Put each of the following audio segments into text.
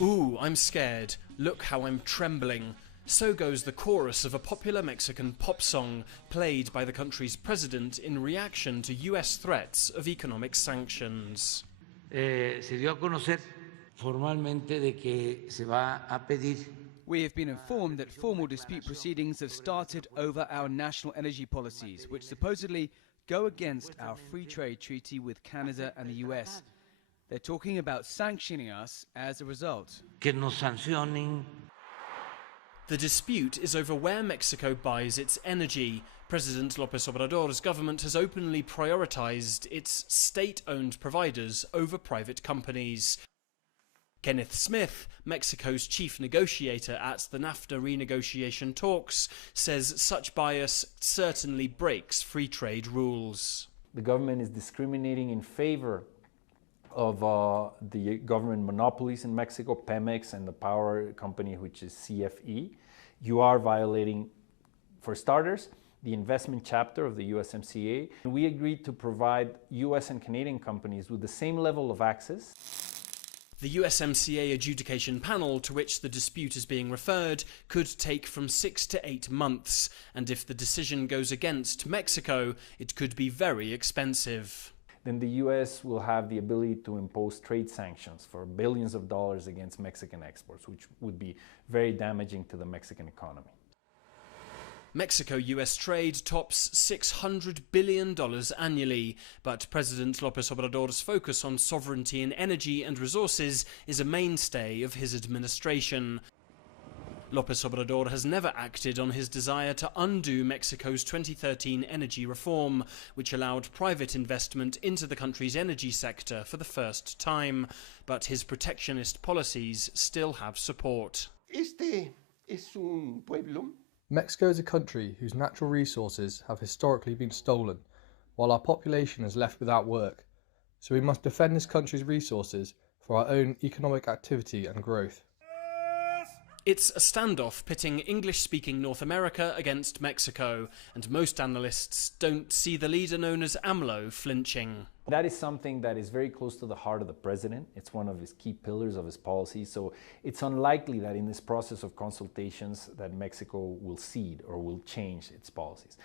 Ooh, I'm scared. Look how I'm trembling. So goes the chorus of a popular Mexican pop song played by the country's president in reaction to US threats of economic sanctions. Se dio a conocer formalmente de que se va a pedir. We have been informed that formal dispute proceedings have started over our national energy policies, which supposedly go against our free trade treaty with Canada and the US. They're talking about sanctioning us as a result. Que nos sancionen. The dispute is over where Mexico buys its energy. President López Obrador's government has openly prioritized its state-owned providers over private companies. Kenneth Smith, Mexico's chief negotiator at the NAFTA renegotiation talks, says such bias certainly breaks free trade rules. The government is discriminating in favor of the government monopolies in Mexico, Pemex, and the power company, which is CFE. You are violating, for starters, the investment chapter of the USMCA. We agreed to provide US and Canadian companies with the same level of access. The USMCA adjudication panel to which the dispute is being referred could take from 6 to 8 months, and if the decision goes against Mexico, it could be very expensive. Then the US will have the ability to impose trade sanctions for billions of dollars against Mexican exports, which would be very damaging to the Mexican economy. Mexico-US trade tops $600 billion annually, but President López Obrador's focus on sovereignty in energy and resources is a mainstay of his administration. López Obrador has never acted on his desire to undo Mexico's 2013 energy reform, which allowed private investment into the country's energy sector for the first time. But his protectionist policies still have support. Este es un pueblo. Mexico is a country whose natural resources have historically been stolen, while our population is left without work. So we must defend this country's resources for our own economic activity and growth. It's a standoff pitting English-speaking North America against Mexico, and most analysts don't see the leader known as AMLO flinching. That is something that is very close to the heart of the president. It's one of his key pillars of his policy, so it's unlikely that in this process of consultations that Mexico will cede or will change its policies.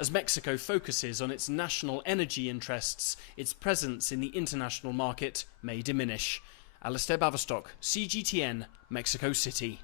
As Mexico focuses on its national energy interests, its presence in the international market may diminish. Alistair Baverstock, CGTN, Mexico City.